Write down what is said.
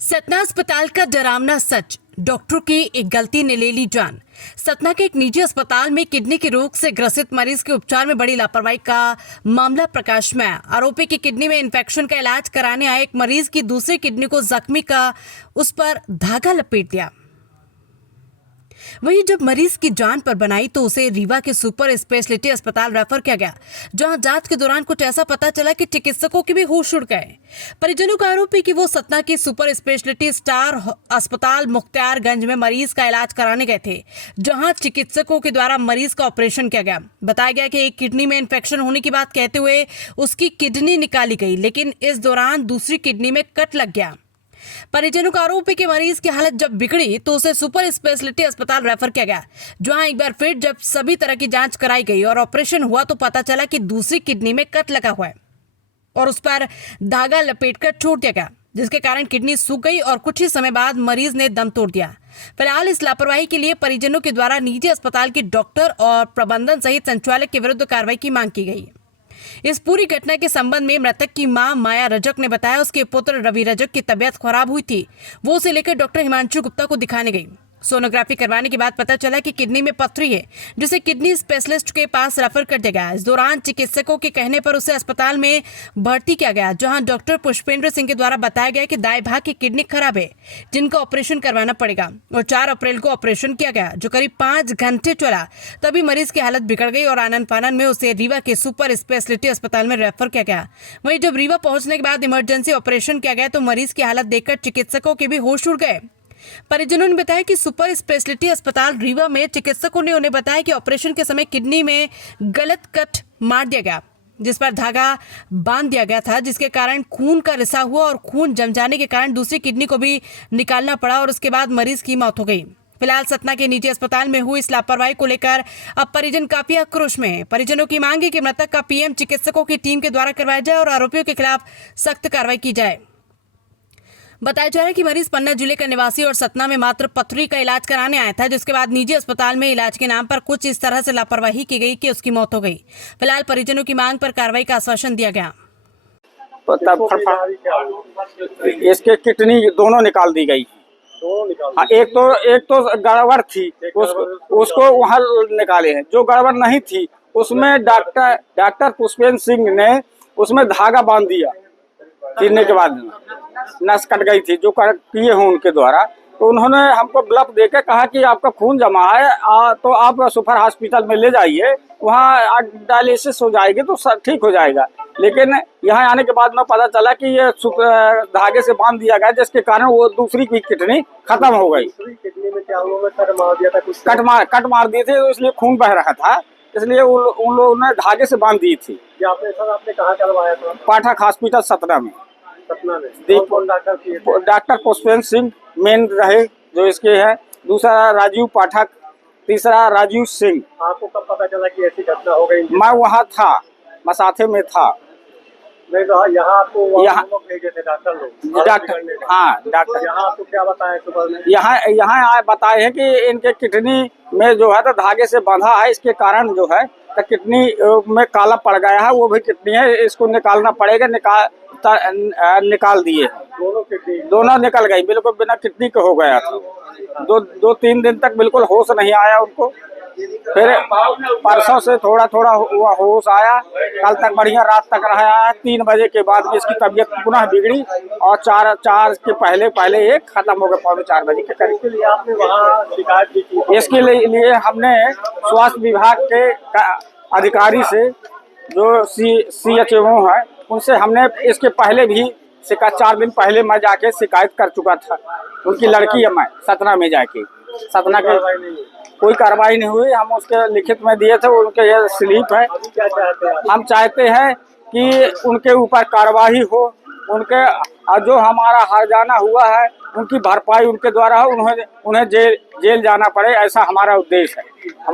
सतना अस्पताल का डरावना सच, डॉक्टरों की एक गलती ने ले ली जान। सतना के एक निजी अस्पताल में किडनी के रोग से ग्रसित मरीज के उपचार में बड़ी लापरवाही का मामला प्रकाश में आया। आरोपी की किडनी में इन्फेक्शन का इलाज कराने आए एक मरीज की दूसरी किडनी को जख्मी का उस पर धागा लपेट दिया। वहीं जब मरीज की जान पर बनाई तो उसे रीवा के सुपर स्पेशलिटी अस्पताल रेफर किया गया, जहां जांच के दौरान कुछ ऐसा पता चला कि चिकित्सकों के भी होश उड़ गए। परिजनों का आरोप है कि वो सतना के सुपर स्पेशलिटी स्टार अस्पताल मुख्तियारगंज में मरीज का इलाज कराने गए थे, जहां चिकित्सकों के द्वारा मरीज का ऑपरेशन किया गया। बताया गया कि एक किडनी में इन्फेक्शन होने की बात कहते हुए उसकी किडनी निकाली गई, लेकिन इस दौरान दूसरी किडनी में कट लग गया। परिजनों का आरोप है कि मरीज की हालत जब बिगड़ी तो उसे सुपर स्पेशलिटी अस्पताल रेफर किया गया, जहां एक बार फिर जब सभी तरह की जांच कराई गई और ऑपरेशन हुआ तो पता चला कि दूसरी किडनी में कट लगा हुआ है और उस पर धागा लपेटकर छोड़ दिया गया, जिसके कारण किडनी सूख गई और कुछ ही समय बाद मरीज ने दम तोड़ दिया। फिलहाल इस लापरवाही के लिए परिजनों के द्वारा निजी अस्पताल के डॉक्टर और प्रबंधन सहित संचालक के विरुद्ध कार्रवाई की मांग की गई। इस पूरी घटना के संबंध में मृतक की मां माया रजक ने बताया उसके पुत्र रवि रजक की तबीयत खराब हुई थी। वो उसे लेकर डॉक्टर हिमांशु गुप्ता को दिखाने गई। सोनोग्राफी करवाने के बाद पता चला कि किडनी में पथरी है, जिसे किडनी स्पेशलिस्ट के पास रेफर कर दिया गया। इस दौरान चिकित्सकों के कहने पर उसे अस्पताल में भर्ती किया गया, जहां डॉक्टर पुष्पेंद्र सिंह के द्वारा बताया गया कि दाएं भाग की किडनी खराब है, जिनका ऑपरेशन करवाना पड़ेगा। और 4 अप्रैल को ऑपरेशन किया गया, जो करीब 5 घंटे चला। तभी मरीज की हालत बिगड़ गई और आनन फानन में उसे रीवा के सुपर स्पेशलिटी अस्पताल में रेफर किया गया। वहीं जब रीवा पहुंचने के बाद इमरजेंसी ऑपरेशन किया गया तो मरीज की हालत देखकर चिकित्सकों के भी होश उड़ गए। परिजनों ने बताया कि सुपर स्पेशलिटी अस्पताल रीवा में चिकित्सकों ने उन्हें बताया कि ऑपरेशन के समय किडनी में गलत कट मार दिया गया, जिस पर धागा बांध दिया गया था, जिसके कारण खून का रिसाव हुआ और खून जम जाने के कारण दूसरी किडनी को भी निकालना पड़ा और उसके बाद मरीज की मौत हो गई। फिलहाल सतना के निजी अस्पताल में हुई इस लापरवाही को लेकर अब परिजन काफी आक्रोश में हैं। परिजनों की मांग है कि मृतक का पीएम चिकित्सकों की टीम के द्वारा करवाया जाए और आरोपियों के खिलाफ सख्त कार्रवाई की जाए। बताया जा रहा है कि मरीज पन्ना जिले का निवासी और सतना में मात्र पथरी का इलाज कराने आया था, जिसके बाद निजी अस्पताल में इलाज के नाम पर कुछ इस तरह से लापरवाही की गई कि उसकी मौत हो गई। फिलहाल परिजनों की मांग पर कार्रवाई का आश्वासन दिया गया। इसके किडनी दोनों निकाल दी गई। हाँ, एक तो गड़बड़ थी, उसको वहाँ निकाले हैं। जो गड़बड़ नहीं थी उसमें डॉक्टर पुष्पेंद्र सिंह ने उसमें धागा बांध दिया। किडनी के बाद नस कट गई थी, जो किए हों उनके द्वारा। तो उन्होंने हमको ब्लफ देकर कहा कि आपका खून जमा है, तो आप सुपर हॉस्पिटल में ले जाइए, वहाँ डायलिसिस हो जाएगी तो ठीक हो जाएगा। लेकिन यहाँ आने के बाद में पता चला कि ये धागे से बांध दिया गया, जिसके कारण वो दूसरी की किडनी खत्म हो गई। किडनी में क्या उन्होंने कट मार दिया था? कुछ कट मार दिए थे, तो इसलिए खून बह रहा था, इसलिए उन लोगों ने धागे से बांध दी थी। आपने कहाँ करवाया था? पाठक हॉस्पिटल सतना में। सतना में कौन डॉक्टर थे? डॉक्टर पुष्पेंद्र सिंह मेन रहे जो इसके हैं, दूसरा राजीव पाठक, तीसरा राजीव सिंह। आपको कब पता चला कि ऐसी घटना हो गई? मैं वहाँ था, मसाथे में था। नहीं तो यहाँ आपको यहाँ भेजे थे डॉक्टर लोग? डॉक्टर, हाँ डॉक्टर। यहाँ आपको क्या बताया सुबह में? यहाँ बताए हैं कि इनके किडनी में जो है तो धागे से बंधा है, इसके कारण जो है तो किडनी में काला पड़ गया है। वो भी किडनी है, इसको निकालना पड़ेगा। निकाल दिए, दोनों निकल गई, बिल्कुल बिना किडनी के हो गया था। 2-3 दिन तक बिल्कुल होश नहीं आया उनको। फिर परसों से थोड़ा हुआ होश आया, कल तक बढ़िया रात तक रहा। 3 बजे के बाद में इसकी तबीयत पुनः बिगड़ी और 4 के पहले एक खत्म हो गया, 3:45 बजे के करीब। इसके लिए आपने वहाँ शिकायत की थी? इसके लिए हमने स्वास्थ्य विभाग के अधिकारी से, जो CHO है, उनसे हमने इसके पहले भी शिकायत 4 दिन पहले मैं जाके शिकायत कर चुका था। उनकी लड़की है, मैं सतना में जाके, सतना के कोई कार्रवाई नहीं हुई। हम उसके लिखित में दिए थे, उनके ये स्लिप है। क्या चाहते हैं? हम चाहते हैं कि उनके ऊपर कार्रवाई हो, उनके जो हमारा हर्जाना हुआ है उनकी भरपाई उनके द्वारा हो, उन्हें जेल जाना पड़े, ऐसा हमारा उद्देश्य है।